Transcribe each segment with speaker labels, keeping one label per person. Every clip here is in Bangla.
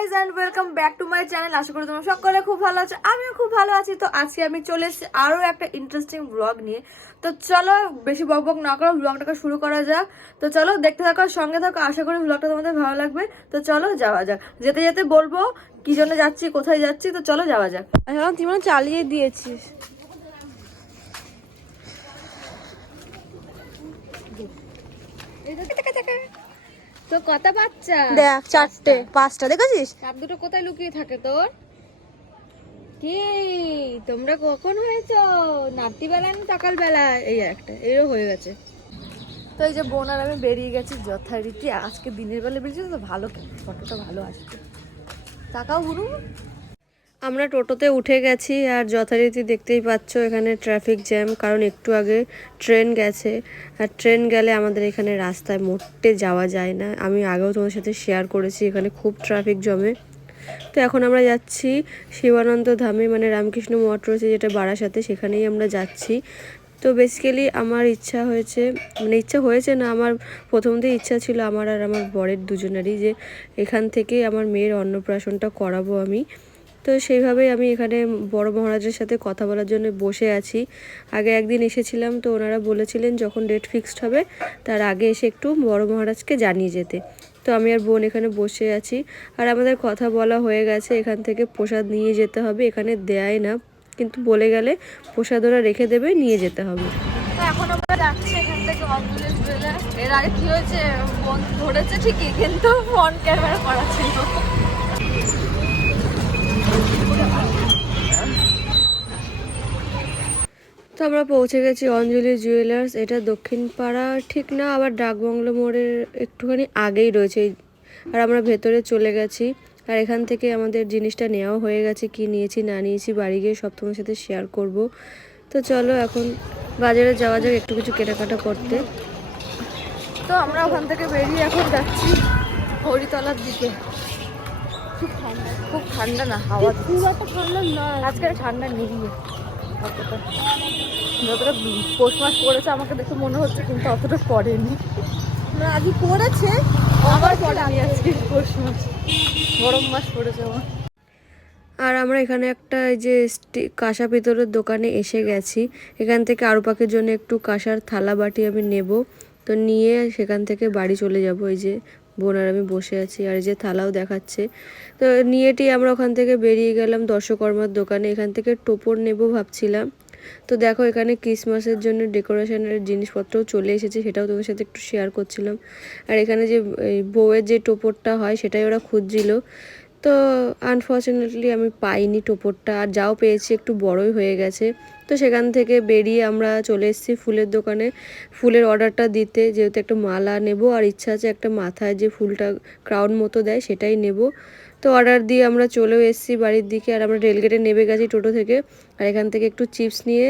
Speaker 1: Guys and welcome back to my channel আশা করি তোমরা সকলে খুব ভালো আছো। আমিও খুব ভালো আছি। তো আজকে আমি চলে এসেছি আরও একটা ইন্টারেস্টিং ব্লগ নিয়ে। তো চলো বেশি বক বক না করো ব্লগটাকে শুরু করা যাক। তো চলো দেখতে থাকো সঙ্গে থাকো। আশা করি ব্লগটা তোমাদের ভালো লাগবে। তো চলো যাওয়া যাক। যেতে যেতে বলব কি জন্য যাচ্ছি কোথায় যাচ্ছি। তো চলো যাওয়া যাক। এখন তুই মানে চালিয়ে দিয়েছিস। তো কত বাচ্চা?
Speaker 2: দেখ চারটে পাঁচটা দেখেছিস?
Speaker 1: সাপ দুটো কোথায় লুকিয়ে থাকে তোর? কি? তোমরা কখন হয়েছো? নাতি বেলায় না সকাল বেলায় এই একটা এরও হয়ে গেছে। তো এই যে বোন আর আমি বেরিয়ে গেছি যথারীতি। আজকে দিনের বেলা বেরিয়েছি তো ভালো ফটোটা ভালো আসবে। তাকাও গুরু আমরা টোটোতে উঠে গেছি আর যথারীতি দেখতেই পাচ্ছ এখানে ট্রাফিক জ্যাম কারণ একটু আগে ট্রেন গেছে। আর ট্রেন গেলে আমাদের এখানে রাস্তায় মোটে যাওয়া যায় না। আমি আগেও তোমাদের সাথে শেয়ার করেছি, এখানে খুব ট্রাফিক জমে তো এখন আমরা যাচ্ছি শিবানন্দ ধামে মানে রামকৃষ্ণ মঠ রয়েছে যেটা বারাসাতে, সেখানেই আমরা যাচ্ছি। তো বেসিক্যালি আমার ইচ্ছা হয়েছে মানে ইচ্ছা হয়েছে না, আমার প্রথম থেকে ইচ্ছা ছিল আমার আর আমার বরের দুজনেরই যে এখান থেকে আমার মেয়ের অন্নপ্রাশনটা করাবো আমি। তো সেইভাবেই আমি এখানে বড় মহারাজের সাথে কথা বলার জন্য বসে আছি। আগে একদিন এসেছিলাম তো ওনারা বলেছিলেন যখন ডেট ফিক্সড হবে, তার আগে এসে একটু বড় মহারাজকে জানিয়ে যেতে। তো আমি আর বোন এখানে বসে আছি। আর আমাদের কথা বলা হয়ে গেছে, এখান থেকে প্রসাদ নিয়ে যেতে হবে। এখানে দেয় না, কিন্তু বলে গেলে প্রসাদ ওরা রেখে দেবে, নিয়ে যেতে হবে। এখন আমরা যাচ্ছি এখান থেকে অ্যাম্বুলেন্স এর আগে কি হয়েছে? ফোন ধরেছে ঠিকই, কিন্তু ফোন ক্যামেরা করা ছিল। তো আমরা পৌঁছে গেছি অঞ্জলি জুয়েলার্স এটা দক্ষিণ পাড়া ঠিক না? আবার ডাকবাংলো মোড়ের একটুখানি আগেই রয়েছে। আর আমরা ভেতরে চলে গেছি। আর এখান থেকে আমাদের জিনিসটা নেওয়া হয়ে গেছে। কি নিয়েছি না নিয়েছি বাড়ি গিয়ে সব তোমার সাথে শেয়ার করব। তো চলো এখন বাজারে যাওয়া যাক একটু কিছু কেনাকাটা করতে। তো আমরা ওখান থেকে বেরিয়ে এখন যাচ্ছি হরিতলার দিকে। খুব ঠান্ডা। খুব ঠান্ডা না হাওয়া
Speaker 2: খুব একটা ঠান্ডা নয়।
Speaker 1: আজকে ঠান্ডা নেই। অতটা যতটা পৌষ মাস পড়েছে আমাকে দেখে মনে হচ্ছে কিন্তু অতটা পড়েনি।
Speaker 2: না আজই পড়েছে।
Speaker 1: আবার পড়েনি আজকে পৌষ মাস। গরম মাস পড়েছে আমার। আর আমরা এখানে একটা এই যে কাঁসা পিতলের দোকানে এসে গেছি। এখান থেকে আরু পাখির জন্য একটু কাঁসার থালা বাটি আমি নেব। তো নিয়ে সেখান থেকে বাড়ি চলে যাব এই যে বোন আর আমি বসে আছি আর যে থালাও দেখাচ্ছে। তো নিয়েটি আমরা ওখান থেকে বেরিয়ে গেলাম দর্শকর্মার দোকানে। এখান থেকে টোপর নেব ভাবছিলাম। তো দেখো এখানে ক্রিসমাসের জন্য ডেকোরেশনের জিনিসপত্রও চলে এসেছে, সেটাও তোমার সাথে একটু শেয়ার করছিলাম। আর এখানে যে বউয়ের যে টোপরটা হয়, সেটাই ওরা খুঁজছিল। তো আনফর্চুনেটলি আমি পাইনি টোপরটা, আর যাও পেয়েছি, একটু বড়ই হয়ে গেছে। তো সেখান থেকে বেরিয়ে আমরা চলে এসেছি ফুলের দোকানে। ফুলের অর্ডারটা দিতে, যেহেতু একটা মালা নেব, আর ইচ্ছা আছে একটা মাথায় যে ফুলটা ক্রাউন মতো দেয় সেটাই নেব। তো অর্ডার দিয়ে আমরা চলেও এসেছি বাড়ির দিকে আর আমরা রেলগেটে নেমে গেছি টোটো থেকে। আর এখান থেকে একটু চিপস নিয়ে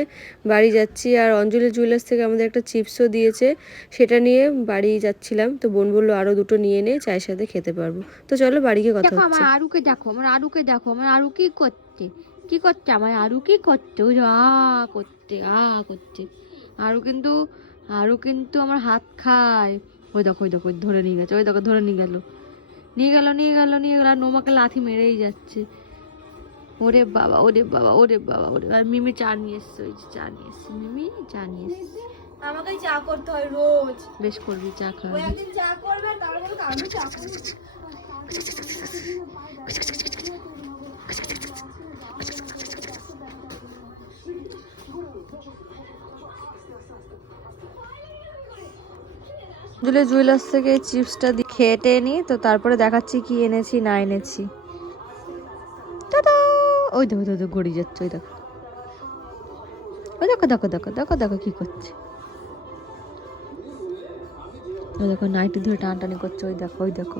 Speaker 1: বাড়ি যাচ্ছি। আর অঞ্জলি জুয়েলার্স থেকে আমাদের একটা চিপসও দিয়েছে। সেটা নিয়ে বাড়ি যাচ্ছিলাম। তো বোন বলল আরও দুটো নিয়ে নে চায়ের সাথে খেতে পারব। তো চলো বাড়ি গিয়ে কথা
Speaker 2: আমার
Speaker 1: হচ্ছে।
Speaker 2: আরুকে দেখো আমার আরুকে দেখো আমার আরু কি করছে? কি করছে? আমার আরু কি যে আ করছে আ করছে। আরু কিন্তু আরু কিন্তু আমার হাত খায়। ওই দেখো ওই দেখো ধরে নিয়ে গেছে ওই দেখো ধরে নিয়ে গেল। নিয়ে গেল নিয়ে গেল নিয়ে গেল আর নোমাকে লাথি মেরেই যাচ্ছে। ওরে বাবা ওরে বাবা ওরে বাবা ওরে আর মিমি চা নিয়ে এসছে ওই চা নিয়ে এসছে। মিমি চা নিয়ে এসছে।
Speaker 1: আমাকে চা করতে হয় রোজ।
Speaker 2: বেশ করবি চা খাওয়াবি
Speaker 1: একদিন চা করবে তারপরে আমি চা করব জুলে জুয়েলার্স থেকে চিপসটা দিয়ে খেটে নিই, তো তারপরে দেখাচ্ছি কি এনেছি, না এনেছি! ওই দেখো দেখো গড়ি যাচ্ছে, ওই দেখো। ওই দেখো দেখো দেখো দেখো দেখো কি করছে। ওই দেখো, নাইটি ধরে টানটানি করছে, ওই দেখো ওই দেখো।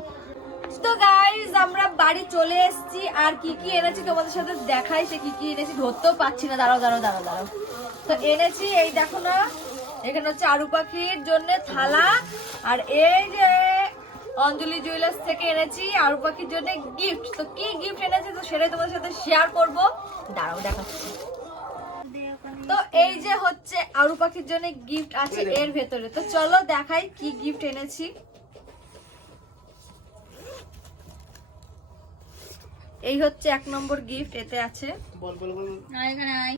Speaker 1: তো গাইস আমরা বাড়ি চলে এসেছি, আর কি কি এনেছি তোমাদের সাথে দেখাই, সে কি কি এনেছি ধরতেও পাচ্ছি না। দাঁড়াও দাঁড়াও দাঁড়াও দাঁড়াও। তো এনেছি, এই দেখো না, এখানে হচ্ছে আরু পাখির জন্য থালা, আর এই যে অঞ্জলি জুয়েলার্স থেকে এনেছি আরু পাখির জন্য গিফট তো কি গিফট এনেছি তো সেটাই তোমাদের সাথে শেয়ার করব। দাঁড়াও দেখাচ্ছি। তো এই যে হচ্ছে আরু পাখির জন্য গিফট আছে এর ভেতরে। তো চলো দেখাই কি গিফট এনেছি।
Speaker 2: এই হচ্ছে এক নম্বর গিফট এতে আছে।
Speaker 3: এখানে আয়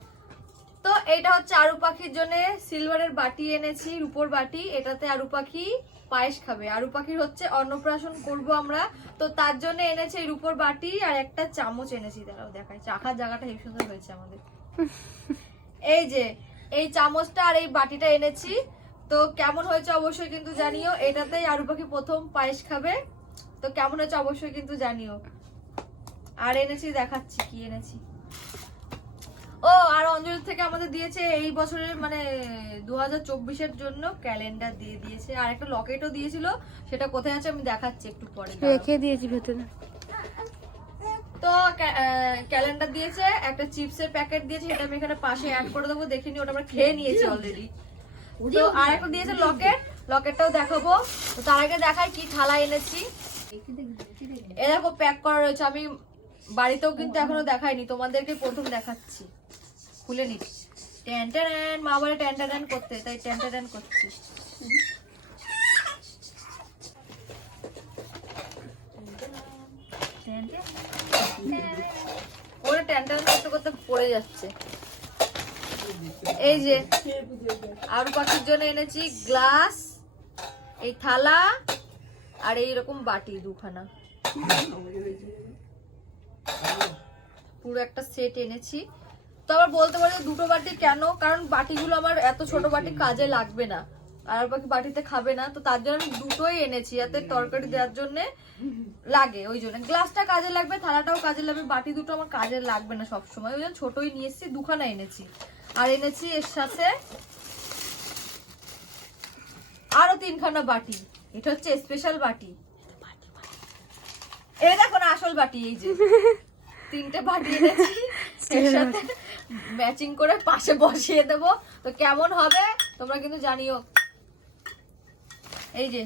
Speaker 2: তো এটা হচ্ছে আরু পাখির জন্য সিলভারের বাটি এনেছি, রূপোর বাটি। এটাতে আরু পাখি পায়েস খাবে। আরু পাখির হচ্ছে অন্নপ্রাশন করব আমরা। তো তার জন্য এনেছি এই রূপোর বাটি আর একটা চামচ এনেছি। দাঁড়াও দেখাই। চাখার জায়গাটা হেবি সুন্দর হয়েছে আমাদের। এই যে, এই চামচটা আর এই বাটিটা এনেছি। তো কেমন হয়েছে অবশ্যই কিন্তু জানিও। এটাতেই আরু পাখি প্রথম পায়েস খাবে। তো কেমন হয়েছে অবশ্যই কিন্তু জানিও। আর এনেছি, দেখাচ্ছি কি এনেছি। অঞ্জলি থেকে আমাদের দিয়েছে এই বছরের মানে দু হাজার জন্য ক্যালেন্ডার দিয়ে দিয়েছে। আর একটা লকেটও দিয়েছিল সেটা কোথায় আছে আমি দেখাচ্ছি একটু পরে।
Speaker 3: রেখে দিয়েছি ভেতরে।
Speaker 2: তো ক্যালেন্ডার দিয়েছে একটা চিপসের প্যাকেট দিয়েছে সেটা আমি এখানে পাশে অ্যাড করে দেবো দেখিনি ওটা আমরা খেয়ে নিয়েছি অলরেডি তো আর একটা দিয়েছে লকেট লকেটটাও দেখাবো। তো তার আগে দেখাই কি থালা এনেছি। এ দেখো প্যাক করা রয়েছে আমি বাড়িতেও কিন্তু এখনও দেখাইনি তোমাদেরকে প্রথম দেখাচ্ছি। খুলে নিচ্ছি ট্যান ট্যান, মা বলে ট্যান ট্যান করতে, তাই ট্যান ট্যান করছি। ট্যান ট্যান। ওরে করতে করতে পড়ে যাচ্ছে। এই যে আরু পাখির জন্য এনেছি গ্লাস, এই থালা, আর এইরকম বাটি দুখানা। পুরো একটা সেট এনেছি। আবার বলতে পারো দুটো বাটি কেন? কারণ বাটিগুলো আমার এত ছোট বাটি কাজে লাগবে না। আর বাকি বাটিতে খাবে না। তো তার জন্য আমি দুটোই এনেছি যাতে তরকারি দেওয়ার জন্য লাগে ওই জন্য। গ্লাসটা কাজে লাগবে থালাটাও কাজে লাগবে বাটি দুটো আমার কাজে লাগবে না সব সময় ওই জন্য ছোটই নিয়ে এসেছি দুখানা এনেছি। আর এনেছি এর সাথে আরও তিনখানা বাটি। এটা হচ্ছে স্পেশাল বাটি। এই দেখো না আসল বাটি এই যে। তিনটে বাটি এনেছি। এর সাথে ম্যাচিং করে পাশে বসিয়ে দেবো। তো কেমন হবে? তোমরা কিন্তু জানিও। এই যে।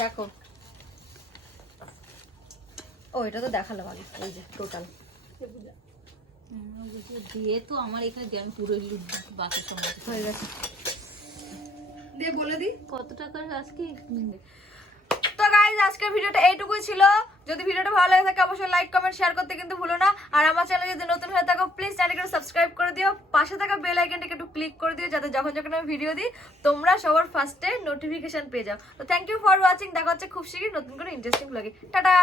Speaker 2: দেখো। ও এটা তো দেখালাম আগে। এই যে টোটাল
Speaker 4: দিয়ে তো আমার এখানে জ্ঞান পুরো বাসের সময়
Speaker 2: হয়ে গেছে। দিয়ে বলে দিই।
Speaker 4: কত টাকার আজকে?
Speaker 2: গাইজ আজকের ভিডিওটা এইটুকুই ছিল। যদি ভিডিওটা ভালো লাগে থাকে অবশ্যই লাইক কমেন্ট শেয়ার করতে কিন্তু ভুলো না। আর আমার চ্যানেল যদি নতুন হয়ে থাকো প্লিজ চ্যানেলকে সাবস্ক্রাইব করে দিও। পাশে থাকা বেল আইকনটাকে একটু ক্লিক করে দিও, যাতে যখন যখন আমি ভিডিও দিই, তোমরা সবার ফার্স্টে নোটিফিকেশন পেয়ে যাও। তো থ্যাংক ইউ ফর ওয়াচিং দেখা হচ্ছে খুব শীঘ্রই নতুন করে ইন্টারেস্টিং লাগে টাটা!